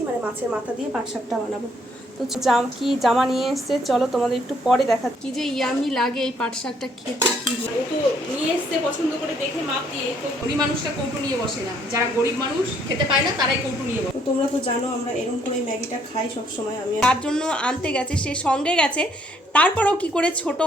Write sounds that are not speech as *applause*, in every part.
দিয়েছি মানে মাছের মাথা দিয়ে পাট বানাবো। তো জাম, কি জামা নিয়ে এসছে, চলো তোমাদের একটু পরে দেখা। কি যে ইয়ামি লাগে এই পাট শাকটা খেতে, কি ও তো নিয়ে এসছে পছন্দ করে দেখে মাপ দিয়ে, তো গরিব মানুষটা কৌটো নিয়ে বসে না। যারা গরিব মানুষ খেতে পায় না, তারাই কৌটো নিয়ে বসে। তোমরা তো জানো আমরা এরকম করে ম্যাগিটা খাই সব সময় আমি তার জন্য আনতে গেছে, সে সঙ্গে গেছে, তারপরেও কি করে ছোট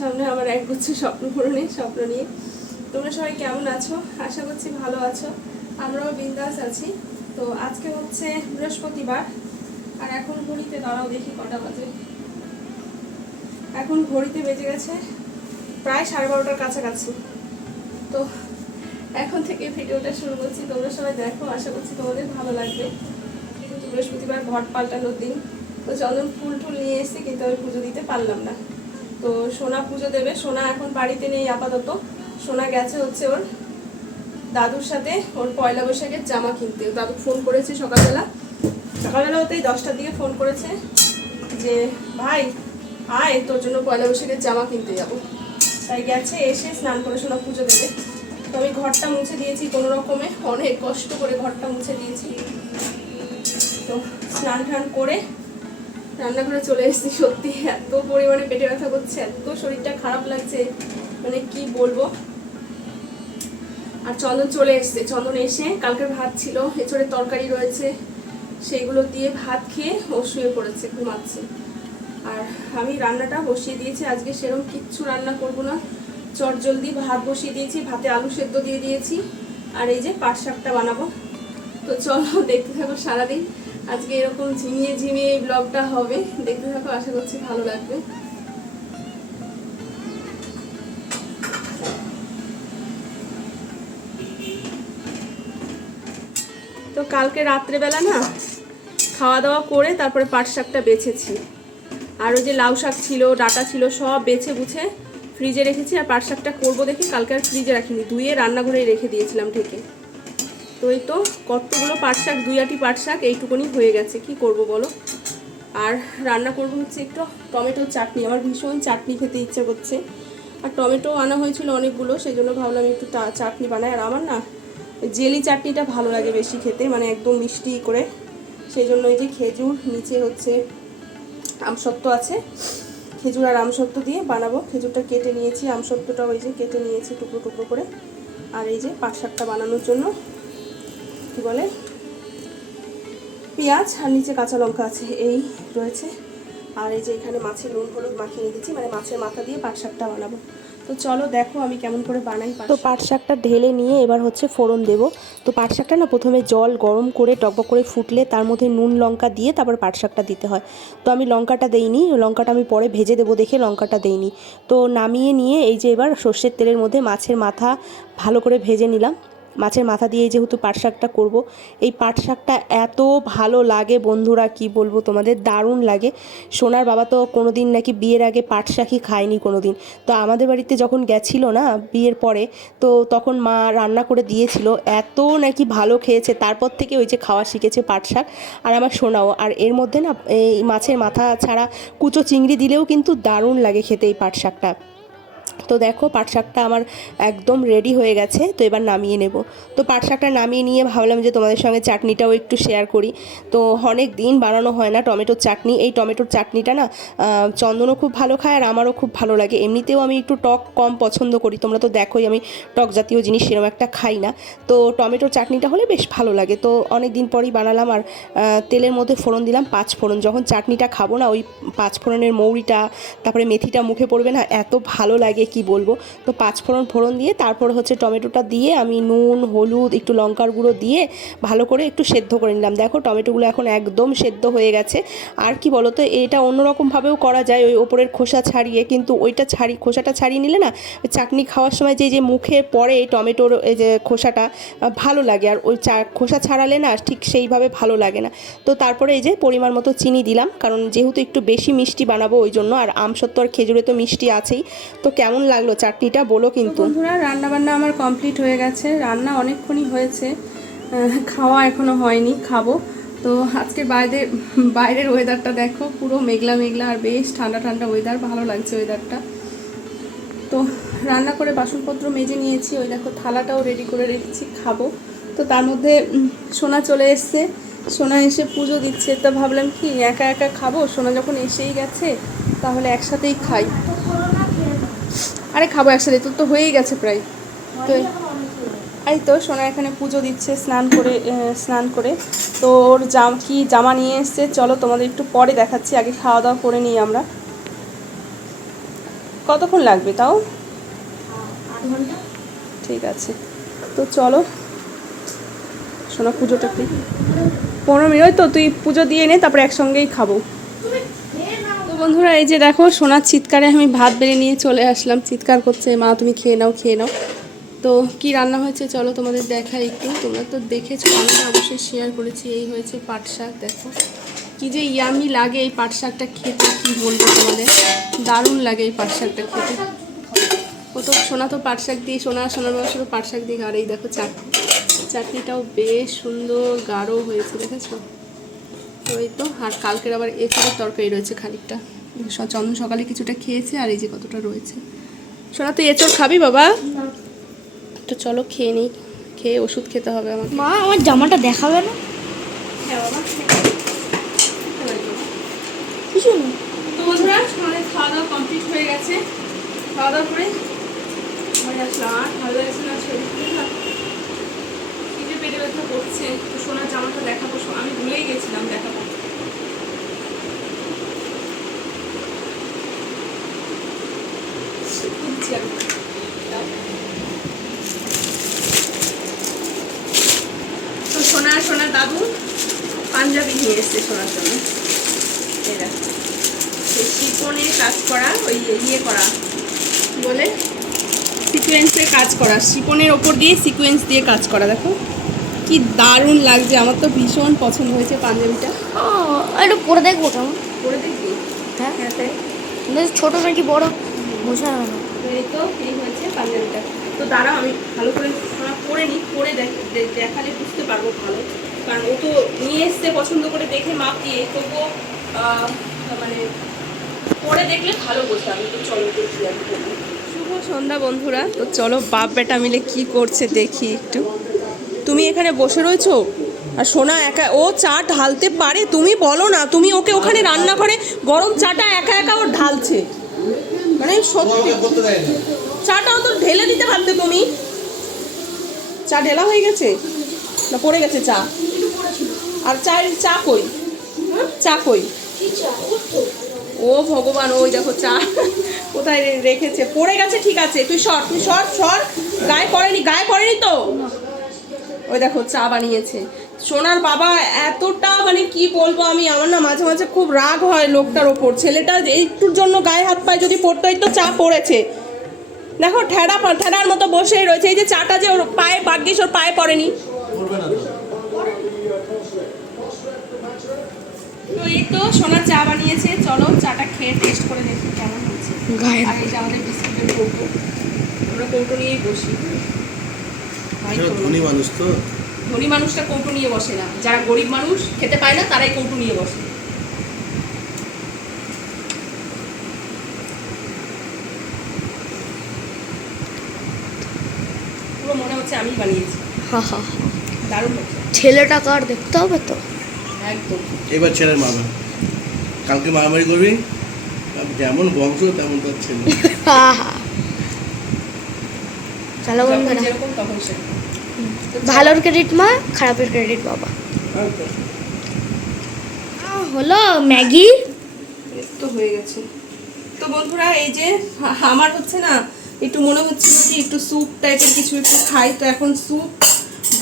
সামনে আমার এক গুচ্ছ স্বপ্নপূরণের স্বপ্ন নিয়ে। তোমরা সবাই কেমন আছো? আশা করছি ভালো আছো। আমরাও বিন্দাস আছি। তো আজকে হচ্ছে বৃহস্পতিবার, আর এখন ঘড়িতে দাঁড়াও দেখি কটা বাজে। এখন ঘড়িতে বেজে গেছে প্রায় সাড়ে বারোটার কাছাকাছি। তো এখন থেকে ভিডিওটা শুরু করছি। তোমরা সবাই দেখো, আশা করছি তোমাদের ভালো লাগবে। কিন্তু বৃহস্পতিবার ঘট পাল্টানোর দিন। তো চন্দন ফুল টুল নিয়ে এসেছি, কিন্তু আমি পুজো দিতে পারলাম না। তো সোনা পুজো দেবে। সোনা এখন বাড়িতে নেই আপাতত। সোনা গেছে হচ্ছে ওর দাদুর সাথে। ওর পয়লা বৈশাখের জামা কিনতে। দাদু ফোন করেছে সকালবেলা। সকালবেলা ওতেই দশটার দিকে ফোন করেছে যে, ভাই, আয়, তোর জন্য পয়লা বৈশাখের জামা কিনতে যাব। তাই গেছে, এসে স্নান করে সোনা পুজো দেবে। তো আমি ঘরটা মুছে দিয়েছি কোনো রকমে। অনেক কষ্ট করে ঘরটা মুছে দিয়েছি। তো স্নান টান করে রান্নাঘরে চলে এসেছি, সত্যি এত পরিমাণে পেটে ব্যথা করছে, এত শরীরটা খারাপ লাগছে মানে কি বলব? আর চন্দন চলে এসছে, চন্দন এসে কালকের ভাত ছিল, এছাড়ে তরকারি রয়েছে, সেইগুলো দিয়ে ভাত খেয়ে ও শুয়ে পড়েছে, ঘুমাচ্ছে। আর আমি রান্নাটা বসিয়ে দিয়েছি, আজকে সেরকম কিচ্ছু রান্না করব না। চট জলদি ভাত বসিয়ে দিয়েছি, ভাতে আলু সেদ্ধ দিয়ে দিয়েছি, আর এই যে পাট শাকটা বানাবো। তো চলো, দেখতে থাকো সারাদিন। আজকে এরকম ঝিমিয়ে ঝিমিয়ে এই ব্লগটা হবে। দেখতে থাকো, আশা করছি ভালো লাগবে। তো কালকে রাত্রেবেলা না খাওয়া দাওয়া করে তারপরে পাট শাকটা বেছেছি। আর ওই যে লাউ শাক ছিল, ডাটা ছিল, সব বেছে বুছে ফ্রিজে রেখেছি। আর পাট শাকটা করব দেখে কালকে আর ফ্রিজে রাখিনি। ধুয়ে রান্নাঘরেই রেখে দিয়েছিলাম ঢেকে। এই তো কতগুলো পাট শাক, দুই আটি পাট শাক, এইটুকুনি হয়ে গেছে। কি করব বলো? আর রান্না করব হচ্ছে একটু টমেটোর চাটনি। আমার ভীষণ চাটনি খেতে ইচ্ছে করছে। আর টমেটো আনা হয়েছিল অনেকগুলো, সেই জন্য ভাবলাম একটু চাটনি বানাই। আর আমার না জেলি চাটনিটা ভালো লাগে বেশি খেতে মানে একদম মিষ্টি করে। সেই জন্য এই যে খেজুর, নিচে হচ্ছে আমসত্ত্ব আছে। খেজুর আর আমসত্ত্ব দিয়ে বানাবো। খেজুরটা কেটে নিয়েছি, আমসত্ত্বটাও এই যে কেটে নিয়েছি টুকরো টুকরো করে। আর এই যে পাট শাকটা বানানোর জন্য কি বলে? পেঁয়াজ আর নিচে কাঁচা লঙ্কা আছে এই রয়েছে। আর এই যে এখানে মাছের নুন হলুদ মাখিয়ে নিয়েছি মানে মাছের মাথা দিয়ে পাট শাকটা বানাবো। তো চলো দেখো আমি কেমন করে বানাই তো পাট শাকটা ঢেলে নিয়ে এবার হচ্ছে ফোড়ন দেব। তো পাট শাকটা না প্রথমে জল গরম করে টকবক করে ফুটলে তার মধ্যে নুন লঙ্কা দিয়ে তারপর পাট শাকটা দিতে হয়। তো আমি লঙ্কাটা দেইনি লঙ্কাটা আমি পরে ভেজে দেবো দেখে লঙ্কাটা দেইনি। তো নামিয়ে নিয়ে এই যে এবার সর্ষের তেলের মধ্যে মাছের মাথা ভালো করে ভেজে নিলাম। মাছের মাথা দিয়ে যেহেতু পাট শাকটা করব, এই পাট শাকটা এত ভালো লাগে বন্ধুরা, কি বলব তোমাদের? দারুণ লাগে। সোনার বাবা তো কোনো দিন নাকি বিয়ের আগে পাট শাকই খায়নি কোনো দিন তো আমাদের বাড়িতে যখন গেছিল না বিয়ের পরে, তো তখন মা রান্না করে দিয়েছিল, এত নাকি ভালো খেয়েছে। তারপর থেকে ওই যে খাওয়া শিখেছে পাট শাক আর আমার সোনাও। আর এর মধ্যে না, এই মাছের মাথা ছাড়া কুচো চিংড়ি দিলেও কিন্তু দারুণ লাগে খেতে এই পাট শাকটা। তো দেখো, পাট শাকটা আমার একদম রেডি হয়ে গেছে, তো এবার নামিয়ে নেব। তো পাট শাকটা নামিয়ে নিয়ে ভাবলাম যে তোমাদের সঙ্গে চাটনিটাও একটু শেয়ার করি। তো অনেক দিন বানানো হয় না টমেটোর চাটনি। এই টমেটোর চাটনিটা না চন্দনও খুব ভালো খায় আর আমারও খুব ভালো লাগে। এমনিতেও আমি একটু টক কম পছন্দ করি। তোমরা তো দেখোই আমি টক জাতীয় জিনিস সেরকম একটা খাই না। তো টমেটোর চাটনিটা হলে বেশ ভালো লাগে। তো অনেক দিন পরই বানালাম আর তেলের মধ্যে ফোড়ন দিলাম, পাঁচ ফোড়ন। যখন চাটনিটা খাব না, ওই পাঁচ ফোড়নের মৌরিটা, তারপরে মেথিটা মুখে পড়বে না, এত ভালো লাগে কি বলব? তো পাঁচ ফোড়ন দিয়ে তারপর হচ্ছে টমেটোটা দিয়ে আমি নুন, হলুদ, একটু লঙ্কার গুঁড়ো দিয়ে ভালো করে একটু সেদ্ধ করে নিলাম। দেখো টমেটোগুলো এখন একদম সেদ্ধ হয়ে গেছে। আর কি বলো তো এটা অন্যরকমভাবেও করা যায় ওই ওপরের খোসা ছাড়িয়ে, কিন্তু ওইটা ছাড়ি, খোসাটা ছাড়িয়ে নিলে না চাটনি খাওয়ার সময় যে যে মুখে পড়ে টমেটোর এই যে খোসাটা ভালো লাগে। আর ওই চা, খোসা ছাড়ালে না ঠিক সেইভাবে ভালো লাগে না। তো তারপরে এই যে পরিমাণ মতো চিনি দিলাম, কারণ যেহেতু একটু বেশি মিষ্টি বানাবো ওই জন্য, আর আমসত্ত্ব আর খেজুরে তো মিষ্টি আছেই। তো কেমন কেমন লাগল চাটনিটা বলো কিন্তু। বন্ধুরা রান্না বান্না আমার কমপ্লিট হয়ে গেছে। রান্না অনেকক্ষণই হয়েছে। খাওয়া এখনও হয়নি খাব। তো আজকে বাইরে বাইরের ওয়েদারটা দেখো পুরো মেঘলা মেঘলা আর বেশ ঠান্ডা ঠান্ডা ওয়েদার ভালো লাগছে ওয়েদারটা তো রান্না করে বাসনপত্র মেজে নিয়েছি ওই দেখো থালাটাও রেডি করে রেখেছি খাব। তো তার মধ্যে সোনা চলে এসছে। সোনা এসে পুজো দিচ্ছে। তো ভাবলাম কি একা একা খাব? সোনা যখন এসেই গেছে তাহলে একসাথেই খাই। আরে খাব একসাথে তোর তো হয়েই গেছে প্রায়। তো এই তো সোনা এখানে পুজো দিচ্ছে স্নান করে স্নান করে। তো ওর জাম কি জামা নিয়ে এসছে চলো তোমাদের একটু পরে দেখাচ্ছি আগে খাওয়া দাওয়া করে নিই আমরা। কতক্ষণ লাগবে তাও? ঠিক আছে। তো চলো সোনা পুজোটা কি পনেরো মিনিট তো তুই পুজো দিয়ে নে তারপরে একসঙ্গেই খাব। বন্ধুরা, এই যে দেখো, সোনার চিৎকারে আমি ভাত বেড়ে নিয়ে চলে আসলাম। চিৎকার করছে, মা, তুমি খেয়ে নাও খেয়ে নাও। তো কি রান্না হয়েছে চলো তোমাদের দেখাই একটু। তোমরা তো দেখেছ, আমি অবশ্যই শেয়ার করেছি, এই হয়েছে পাট শাক, দেখো। কি যে ইয়ামি লাগে এই পাট শাকটা খেতে, কি বলব তোমাদের? দারুণ লাগে এই পাট শাকটা খেতে। ও তো সোনা তো পাট শাক দিয়ে, সোনা সোনার বাবা শুধু পাট শাক দিয়ে, আর এই দেখো চাটনি। চাটনিটাও বেশ সুন্দর, গাঢ় হয়েছে, দেখেছ? ওই তো আর কালকের আবার এঁচড়ের তরকারি রয়েছে খানিকটা। স- চন্দন সকালে কিছুটা খেয়েছে আর এই যে কতটা রয়েছে। সোনা তুই এঁচড় খাবি বাবা? তো চলো খেয়ে নিই খেয়ে ওষুধ খেতে হবে আমার মা আমার জামাটা দেখাবে না? হ্যাঁ বাবা। কিছু না তো বন্ধুরা আমাদের খাওয়া দাওয়া কমপ্লিট হয়ে গেছে। খাওয়া দাওয়া করে আসলাম। আর ভালো লাগছে না শরীর ব্যথা করছে তো সোনার জামাটা দেখাবো। আমি ভুলেই গেছিলাম দেখাবো খুঁজছি সোনা, সোনার দাদু পাঞ্জাবি নিয়ে এসছে সোনার জন্য। শিপনে কাজ করা, ওই ইয়ে করা বলে সিকোয়েন্সে কাজ করা শিপনের ওপর দিয়ে সিকোয়েন্স দিয়ে কাজ করা, দেখো। কি দারুণ লাগছে আমার তো ভীষণ পছন্দ হয়েছে পাঞ্জাবিটা। ও একটু পরে দেখব কেমন? পরে দেখবি? হ্যাঁ। হ্যাঁ বেশ ছোট নাকি বড়? বোঝা যাবে না। তো এই তো এই হয়েছে পাঞ্জাবিটা। তো দাঁড়াও আমি ভালো করে পরে নিই পরে দেখ- দেখালে বুঝতে পারব ভালো। কারণ ও তো নিয়ে এসছে পছন্দ করে দেখে মাপ দিয়ে তবুও মানে পরে দেখলে ভালো বোঝা। আমি তো চলো শুভ সন্ধ্যা বন্ধুরা। তো চলো বাপ বেটা মিলে কি করছে দেখি একটু। তুমি এখানে বসে রয়েছো? আর সোনা একা, ও চা ঢালতে পারে? তুমি বলো না, তুমি ওকে ওখানে রান্না করে গরম চাটা একা একা ও ঢালছে। মানে সত্যি। চাটাও তো ঢেলে দিতে পারতে তুমি। চা ঢেলা হয়ে গেছে? না, পড়ে গেছে চা? আর চায়ের চা কই? চা কই? ও ভগবান, ওই দেখো চা। কোথায় রেখেছে? পড়ে গেছে, ঠিক আছে। তুই সর তুই সর সর। গায়ে পড়েনি গায়ে পড়েনি তো? ওই দেখো চা বানিয়েছে। সোনার বাবা এতটা মানে কি বলব আমি আমার না মাঝে মাঝে খুব রাগ হয় লোকটার ওপর। ছেলেটা একটুর জন্য গায়ে হাত পায়ে যদি পড়তো এই তো চা পড়েছে। দেখো ঠেড়া পা- ঠেড়ার মতো বসেই রয়েছে এই যে চাটা যে ওর পায়ে ভাগ্যিস ওর পায়ে পড়েনি। তো। এই তো সোনার চা বানিয়েছে চলো চাটা খেয়ে টেস্ট করে দেখি কেমন আর এই যে আমাদের বিস্কুটের কৌটো আমরা কৌটো নিয়েই বসি। ধনী মানুষ তো। ধনী মানুষটা কৌটো নিয়ে বসে না। যারা গরিব মানুষ খেতে পায় না তারাই কৌটো নিয়ে বসে। পুরো মনে হচ্ছে আমি বানিয়েছি। হা হা। দারুণ হচ্ছে। ছেলেটা কার দেখতে হবে তো। একদম। এবার ছেলের মামা। কালকে মারামারি করবি? যেমন বংশ তেমন তার ছেলে। হা হা। চলো বন্ধুরা। ভালোর ক্রেডিট মা খারাপের ক্রেডিট বাবা। হলো ম্যাগি? তো হয়ে গেছে। তো বন্ধুরা এই যে আমার হচ্ছে না একটু মনে হচ্ছিল যে একটু স্যুপ টাইপের কিছু একটু খাই। তো এখন স্যুপ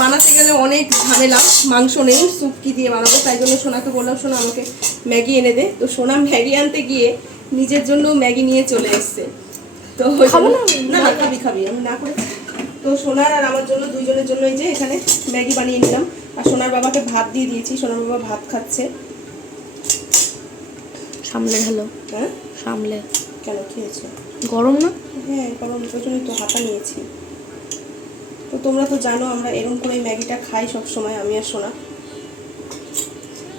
বানাতে গেলে অনেক ঝামেলা মাংস নেই স্যুপ কি দিয়ে বানাবো? তাই জন্য সোনাকে বললাম সোনা আমাকে ম্যাগি এনে দে। তো সোনা ম্যাগি আনতে গিয়ে নিজের জন্য ম্যাগি নিয়ে চলে এসছে। তো খাব না? না? খাবি খাবি। আমি না করে। তো সোনার আর আমার জন্য দুইজনের জন্য এই যে এখানে ম্যাগি বানিয়ে নিলাম। আর সোনার বাবাকে ভাত দিয়ে দিয়েছি সোনার বাবা ভাত খাচ্ছে। সামলে হ্যাঁ? সামলে। কেন খেয়েছো গরম না? হ্যাঁ গরম ওই জন্যই তো হাতা নিয়েছি। তো তোমরা তো জানো আমরা এরকম করে ম্যাগিটা খাই সব সময় আমি আর সোনা।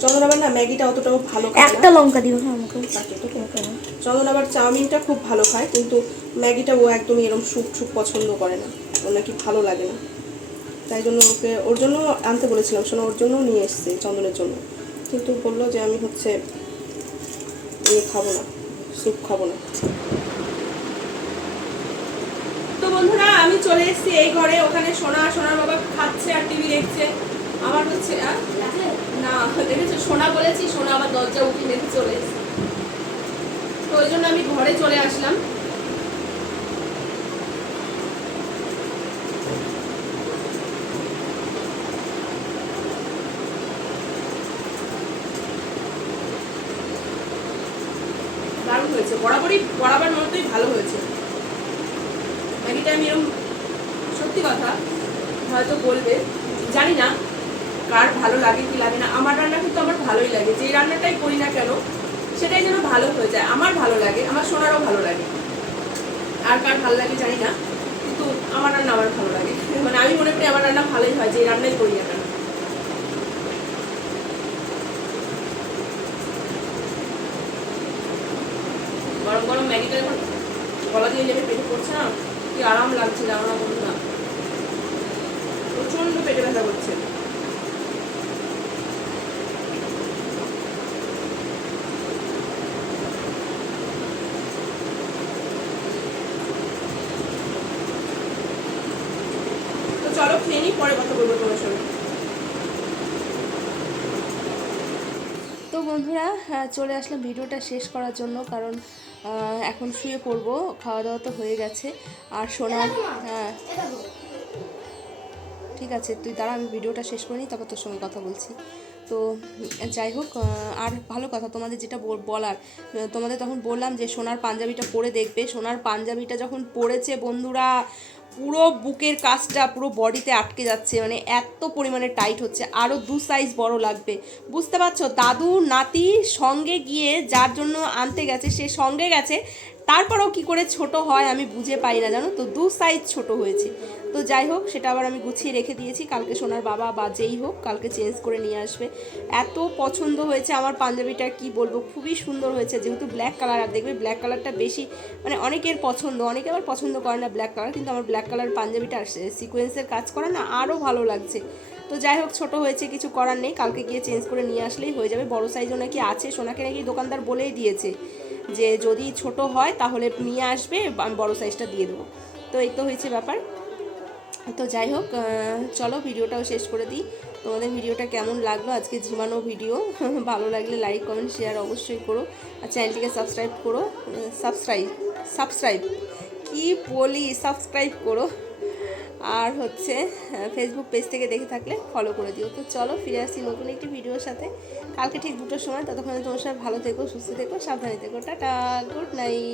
চন্দন আবার না ম্যাগিটা অতটাও ভালো একটা লঙ্কা দিও হ্যাঁ আমাকে না। চন্দন আবার চাউমিনটা খুব ভালো খায় কিন্তু ম্যাগিটা ও একদমই এরকম স্যুপ স্যুপ পছন্দ করে না। ওর নাকি ভালো লাগে না। তাই জন্য ওকে ওর জন্য আনতে বলেছিলাম শোনা ওর জন্যও নিয়ে এসছে চন্দনের জন্য। কিন্তু বলল যে আমি হচ্ছে ইয়ে খাব না স্যুপ খাব না। তো বন্ধুরা আমি চলে এসেছি এই ঘরে। ওখানে সোনা সোনার বাবা খাচ্ছে আর টিভি দেখছে। আমার হচ্ছে না, দেখেছ? সোনা বলেছি, সোনা আবার দরজা উঠে দেখে চলে তো ওই জন্য আমি ঘরে চলে আসলাম। দারুণ হয়েছে। বরাবরই, বরাবর মতোই ভালো হয়েছে। ম্যাগিটা সত্যি কথা হয়তো বলবে, জানি না। কার ভালো লাগে কি লাগে না, আমার রান্না কিন্তু আমার ভালোই লাগে, যেই রান্নাটাই করি না কেন, সেটাই যেন ভালো হয়ে যায়, আমার ভালো লাগে, আমার সোনারও ভালো লাগে। আর কার ভালো লাগে জানি না, কিন্তু আমার রান্না আমার ভালো লাগে। *laughs* মানে আমি মনে করি আমার রান্না ভালোই হয় যে রান্নাই করি না কেন। গরম গরম ম্যাগিটা যখন গলা দিয়ে নেমে পেটে পড়ছে না, কি আরাম লাগছে জানো না বলুন না প্রচণ্ড পেটে ব্যথা করছে। চলো খেয়ে নিই পরে কথা বলব তোমার সঙ্গে। তো বন্ধুরা হ্যাঁ, চলে আসলাম ভিডিওটা শেষ করার জন্য কারণ এখন শুয়ে পড়ব খাওয়া দাওয়া তো হয়ে গেছে। আর সোনা হ্যাঁ। ঠিক আছে তুই দাঁড়া আমি ভিডিওটা শেষ করে নিই তারপর তোর সঙ্গে কথা বলছি। তো যাই হোক আর ভালো কথা তোমাদের যেটা বলার তোমাদের তখন বললাম যে সোনার পাঞ্জাবিটা পরে দেখবে সোনার পাঞ্জাবিটা যখন পরেছে বন্ধুরা পুরো বুকের কাজটা পুরো বডিতে আটকে যাচ্ছে মানে এত পরিমাণে টাইট হচ্ছে আরও দু সাইজ বড় লাগবে। বুঝতে পারছ? দাদু, নাতি সঙ্গে গিয়ে যার জন্য আনতে গেছে, সে সঙ্গে গেছে তারপরেও কি করে ছোট হয় আমি বুঝে পাই না, জানো তো? দু সাইজ ছোট হয়েছে। তো যাই হোক, সেটা আবার আমি গুছিয়ে রেখে দিয়েছি। কালকে সোনার বাবা বা যেই হোক, কালকে চেঞ্জ করে নিয়ে আসবে। এত পছন্দ হয়েছে আমার পাঞ্জাবিটা, কি বলব? খুবই সুন্দর হয়েছে। যেহেতু ব্ল্যাক কালার আর দেখবে ব্ল্যাক কালারটা বেশি মানে অনেকের পছন্দ, অনেকে আবার পছন্দ করে না ব্ল্যাক কালার কিন্তু আমার ব্ল্যাক কালার পাঞ্জাবিটা সিকোয়েন্সের কাজ করা না আরও ভালো লাগছে। তো যাই হোক, ছোটো হয়েছে, কিছু করার নেই। কালকে গিয়ে চেঞ্জ করে নিয়ে আসলেই হয়ে যাবে। বড় সাইজও নাকি আছে, সোনাকে নাকি দোকানদার বলেই দিয়েছে। যে যদি ছোট হয় তাহলে নিয়ে আসবে, আমি বড় সাইজটা দিয়ে দেবো। তো এই তো হয়েছে ব্যাপার। তো যাই হোক চলো ভিডিওটাও শেষ করে দিই। তোমাদের ভিডিওটা কেমন লাগল? আজকে ঝিমানো ভিডিও *laughs* ভালো লাগলে লাইক কমেন্ট শেয়ার অবশ্যই করো। আর চ্যানেলটিকে সাবস্ক্রাইব করো। সাবস্ক্রাইব সাবস্ক্রাইব কি বলি? সাবস্ক্রাইব করো। আর হচ্ছে ফেসবুক পেজ থেকে দেখে থাকলে ফলো করে দিও। তো চলো ফিরে আসছি নতুন একটি ভিডিওর সাথে। কালকে ঠিক দুটোর সময়, ততক্ষণে তোমার সাথে ভালো থেকো, সুস্থ থেকো, সাবধানে থেকো। Tata good night